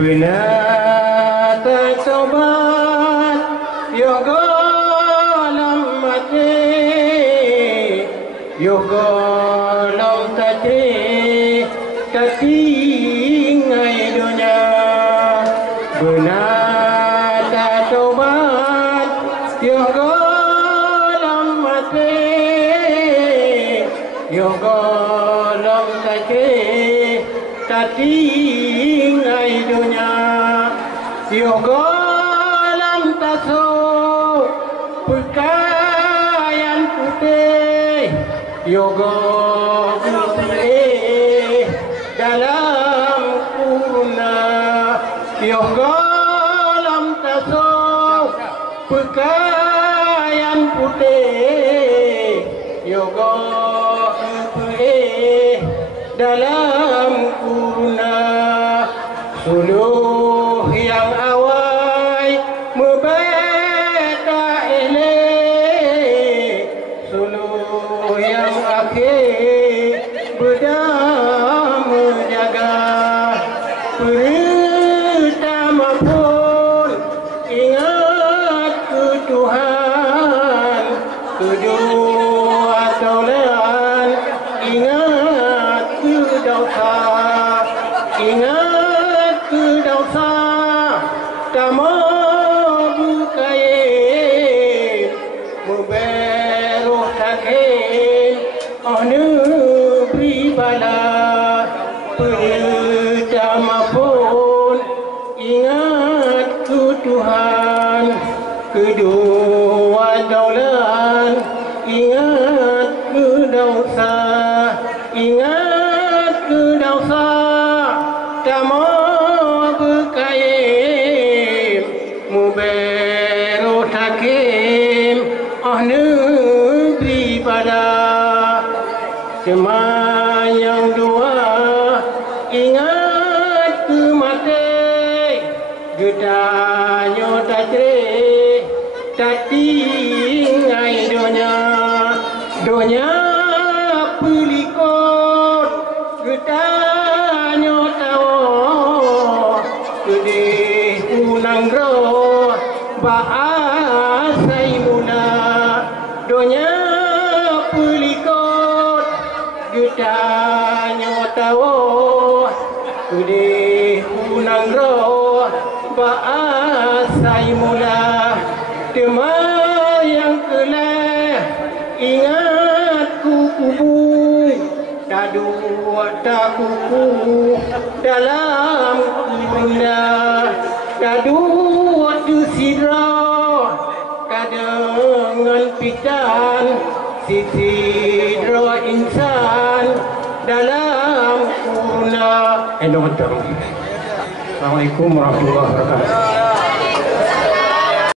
Benar tak sobat yoga lam mati yoga lam tadi tadi ngai dunia. Benar tak sobat yoga lam mati yoga lam tadi tadi ngai dunia. Yoga lam taso pakaian putih yoga putih dalam kurna. Yoga lam taso pakaian putih yoga putih dalam kurna. Suluh yang awal membeda elok, suluh yang akhir berdam menjaga. Pertama pun ingat ke Tuhan, kedua taulan ingat ke dosa, ingat ke dosa kamu bukain muberuh takin oh negeri bala. Pertama pun ingat ke Tuhan, kedua daulan ingat ke dosa, ingat ke dosa kamu berkaim muberuh takim oh negeri pada. Semayang dua ingat ke mati gedanya tadi tadi ngai dunia. Dunia pelikut gedanya tahu kedih unang roh bahasai muna. Dunia pelikut gedanya tahu kedih unang roh bahasai mula. Temayang kelah ingat kuku dua tak kuku dalam kurna. Dua tu sidra kadangan pitan sisi dra insan dalam kurna. Assalamualaikum warahmatullahi wabarakatuh.